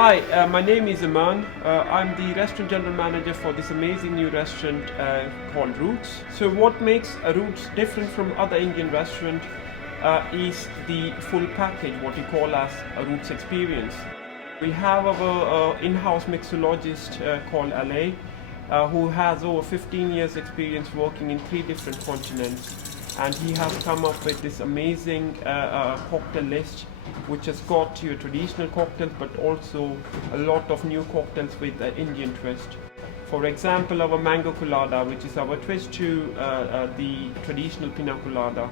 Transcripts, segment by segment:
Hi, my name is Aman. I'm the restaurant general manager for this amazing new restaurant called Roots. So, what makes a Roots different from other Indian restaurant is the full package, what we call as a Roots experience. We have our in-house mixologist called Ale, who has over 15 years experience working in 3 different continents, and he has come up with this amazing cocktail list which has got your traditional cocktails but also a lot of new cocktails with an Indian twist. For example, our mango colada, which is our twist to the traditional pina colada.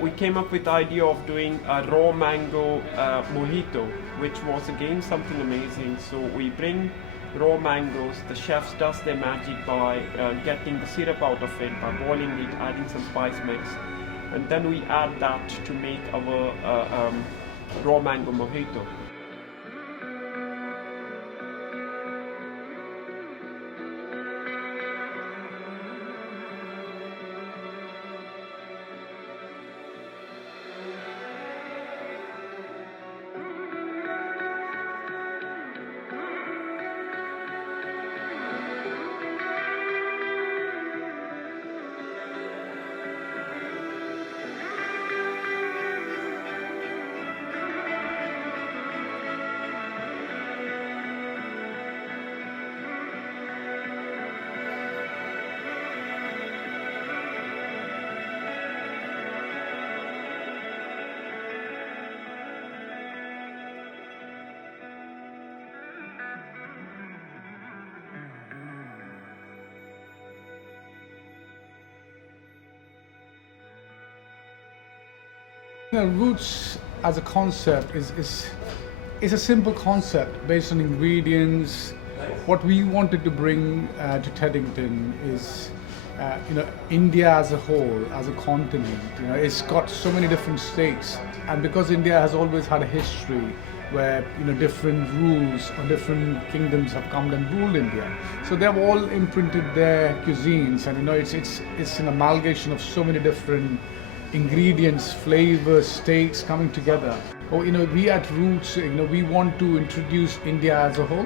We came up with the idea of doing a raw mango mojito, which was again something amazing. So we bring raw mangoes, the chefs does their magic by getting the syrup out of it, by boiling it, adding some spice mix, and then we add that to make our raw mango mojito. Roots as a concept is a simple concept based on ingredients. What we wanted to bring to Teddington is, India as a whole, as a continent. It's got so many different states, and because India has always had a history where different rules or different kingdoms have come and ruled India, so they've all imprinted their cuisines, and it's an amalgamation of so many different ingredients, flavors, states coming together. We at Roots, we want to introduce India as a whole.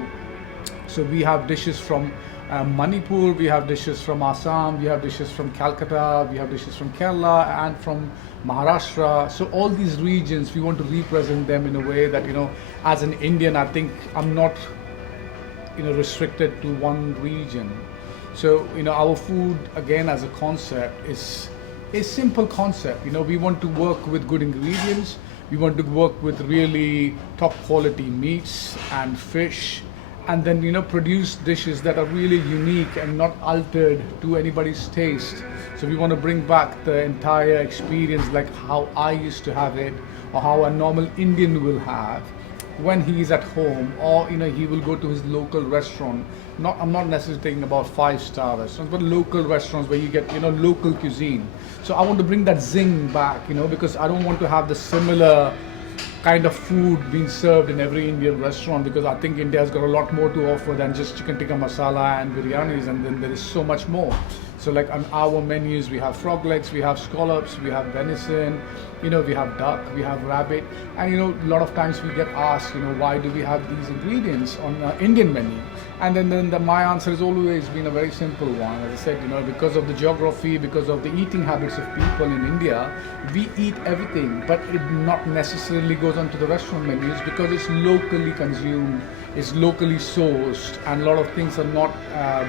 So we have dishes from Manipur, we have dishes from Assam, we have dishes from Calcutta, we have dishes from Kerala and from Maharashtra. So all these regions, we want to represent them in a way that, as an Indian, I think I'm not, restricted to one region. So, our food, again, as a concept is a simple concept. We want to work with good ingredients. We want to work with really top quality meats and fish, and then produce dishes that are really unique and not altered to anybody's taste. So we want to bring back the entire experience, like how I used to have it, or how a normal Indian will have when he is at home, or he will go to his local restaurant. I'm not necessarily talking about 5-star restaurants, but local restaurants where you get local cuisine. So I want to bring that zing back, because I don't want to have the similar kind of food being served in every Indian restaurant, because I think India has got a lot more to offer than just chicken tikka masala and biryanis, and then there is so much more. So like on our menus, we have frog legs, we have scallops, we have venison, we have duck, we have rabbit, and a lot of times we get asked, why do we have these ingredients on Indian menu? And then my answer has always been a very simple one. As I said, because of the geography, because of the eating habits of people in India, we eat everything, but it not necessarily goes onto the restaurant menus because it's locally consumed, it's locally sourced, and a lot of things are not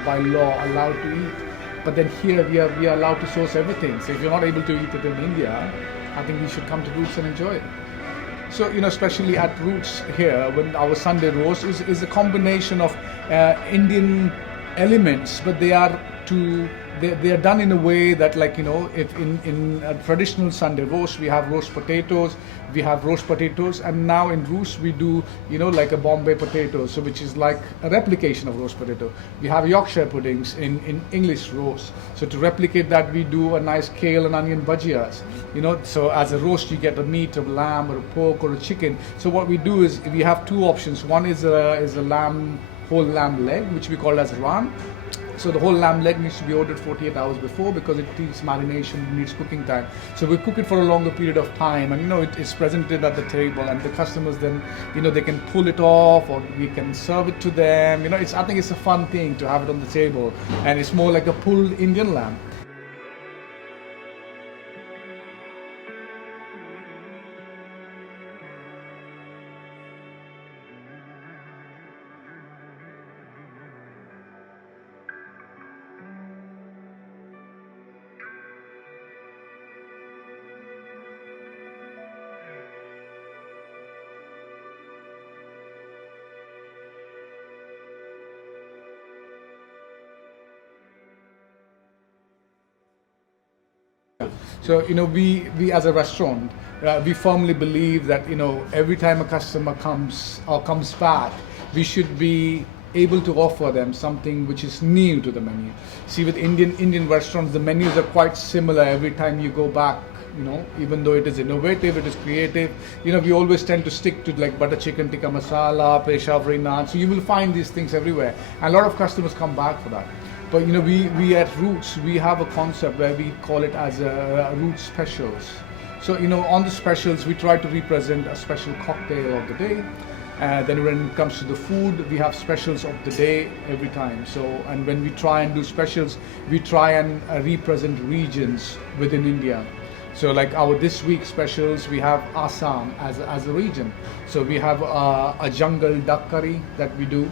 by law allowed to eat. But then here we are allowed to source everything. So if you're not able to eat it in India, I think we should come to Roots and enjoy it. So, especially at Roots here, when our Sunday roast is a combination of Indian elements, but they are done in a way that, like, if in a traditional Sunday roast, we have roast potatoes, and now in Roots we do, like a Bombay potato, so which is like a replication of roast potato. We have Yorkshire puddings in English roast. So to replicate that, we do a nice kale and onion bhajiyas. So as a roast, you get a meat of lamb or a pork or a chicken. So what we do is we have two options. One is a whole lamb leg, which we call as ram, So the whole lamb leg needs to be ordered 48 hours before because it needs marination, it needs cooking time. So we cook it for a longer period of time, and it is presented at the table, and the customers then they can pull it off, or we can serve it to them. I think it's a fun thing to have it on the table, and it's more like a pulled Indian lamb. So we as a restaurant, we firmly believe that every time a customer comes back, we should be able to offer them something which is new to the menu. See, with Indian restaurants, the menus are quite similar every time you go back. Even though it is innovative, it is creative. We always tend to stick to like butter chicken tikka masala, Peshawari naan. So you will find these things everywhere, and a lot of customers come back for that. But we at Roots, we have a concept where we call it as Roots Specials. So on the specials, we try to represent a special cocktail of the day. Then when it comes to the food, we have specials of the day every time. So, and when we try and do specials, we try and represent regions within India. So like our this week specials, we have Assam as a region. So we have a jungle duck curry that we do,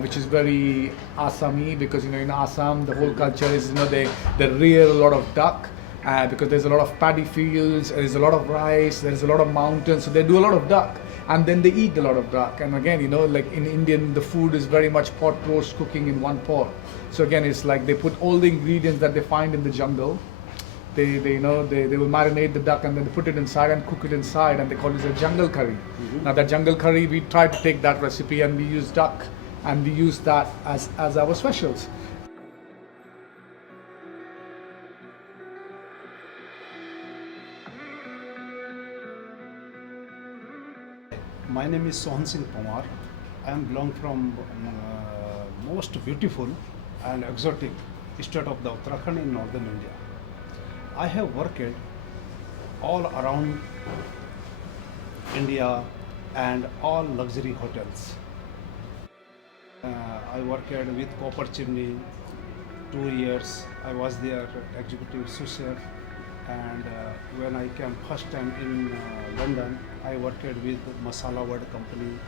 which is very Assami, because in Assam the whole culture is they rear a lot of duck, because there's a lot of paddy fields, there's a lot of rice, there's a lot of mountains, so they do a lot of duck, and then they eat a lot of duck. And again, like in Indian, the food is very much pot roast cooking in one pot. So again, it's like they put all the ingredients that they find in the jungle. They will marinate the duck, and then they put it inside and cook it inside, and they call it a jungle curry. Mm-hmm. Now that jungle curry, we try to take that recipe and we use duck, and we use that as our specials. My name is Sohan Singh Pawar. I am belong from most beautiful and exotic state of the Uttarakhand in northern India. I have worked all around India and all luxury hotels. I worked with Copper Chimney 2 years. I was their executive sous chef, and when I came first time in London, I worked with Masala World Company.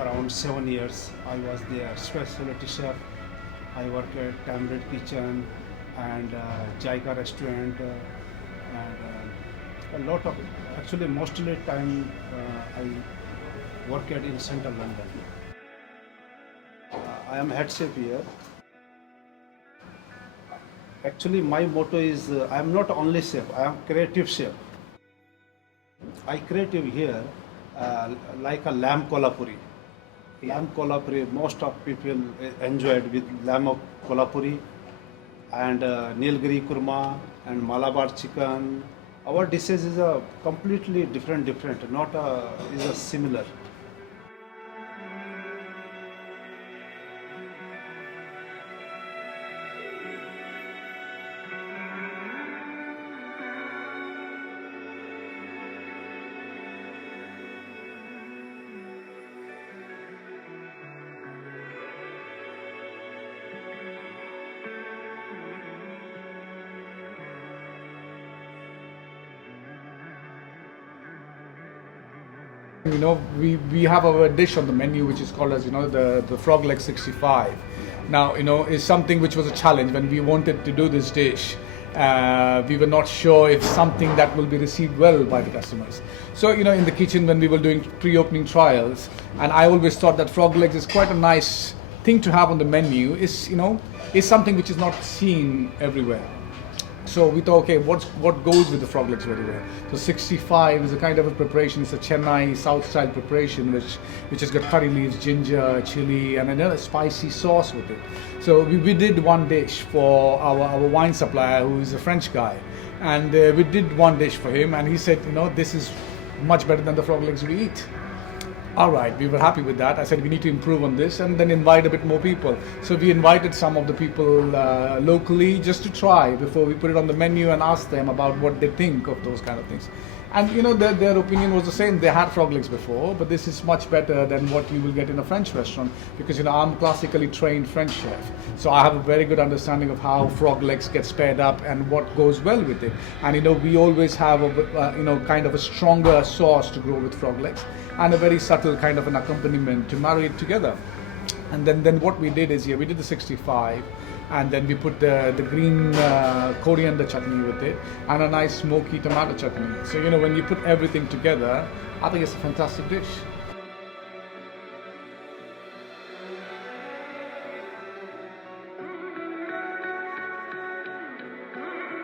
Around 7 years, I was their specialty chef. I worked at Tamrid Kitchen and Jaika Restaurant, and a lot of, actually mostly time I worked in central London. I am head chef here. Actually my motto is I am not only chef, I am creative chef. I creative here like a lamb kolhapuri. Lamb kolhapuri, most of people enjoyed with lamb of kolhapuri, and Nilgiri kurma and Malabar chicken. Our dishes is a completely different, not is a similar. We have our dish on the menu which is called as the frog leg 65. Now is something which was a challenge when we wanted to do this dish. We were not sure if something that will be received well by the customers. So in the kitchen when we were doing pre-opening trials, and I always thought that frog legs is quite a nice thing to have on the menu. Is something which is not seen everywhere. So we thought, okay, what goes with the frog legs very well? So 65 is a kind of a preparation. It's a Chennai South style preparation, which has got curry leaves, ginger, chili, and another spicy sauce with it. So we did one dish for our wine supplier, who is a French guy, and we did one dish for him, and he said, this is much better than the frog legs we eat. All right, we were happy with that. I said we need to improve on this and then invite a bit more people. So we invited some of the people locally just to try before we put it on the menu and ask them about what they think of those kind of things. And you know, their opinion was the same. They had frog legs before, but this is much better than what you will get in a French restaurant because, you know, I'm classically trained French chef. So I have a very good understanding of how frog legs get spared up and what goes well with it. And, you know, we always have, kind of a stronger sauce to go with frog legs and a very subtle kind of an accompaniment to marry it together. And then what we did is, we did the 65, and then we put the green coriander chutney with it and a nice smoky tomato chutney. So, you know, when you put everything together, I think it's a fantastic dish.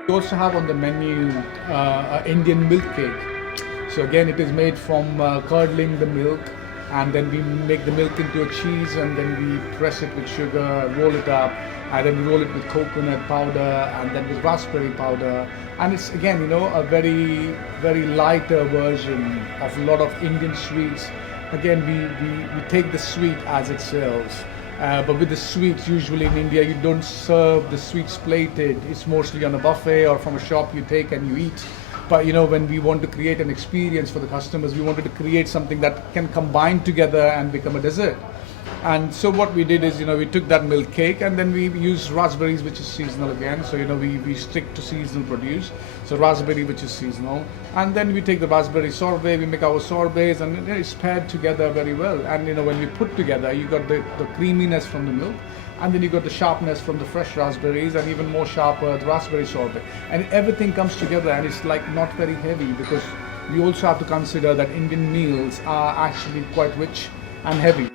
We also have on the menu Indian milk cake. So again, it is made from curdling the milk, and then we make the milk into a cheese, and then we press it with sugar, roll it up, and then we roll it with coconut powder, and then with raspberry powder. And it's, again, you know, a very, very lighter version of a lot of Indian sweets. Again, we take the sweet as it serves. But with the sweets, usually in India, you don't serve the sweets plated. It's mostly on a buffet or from a shop you take and you eat. But, you know, when we want to create an experience for the customers, we wanted to create something that can combine together and become a dessert. And so what we did is, you know, we took that milk cake and then we used raspberries, which is seasonal again. So, you know, we stick to seasonal produce. So raspberry, which is seasonal. And then we take the raspberry sorbet, we make our sorbets, and it's paired together very well. And, you know, when we put together, you got the creaminess from the milk, and then you got the sharpness from the fresh raspberries, and even more sharper the raspberry sorbet. And everything comes together, and it's like not very heavy, because we also have to consider that Indian meals are actually quite rich and heavy.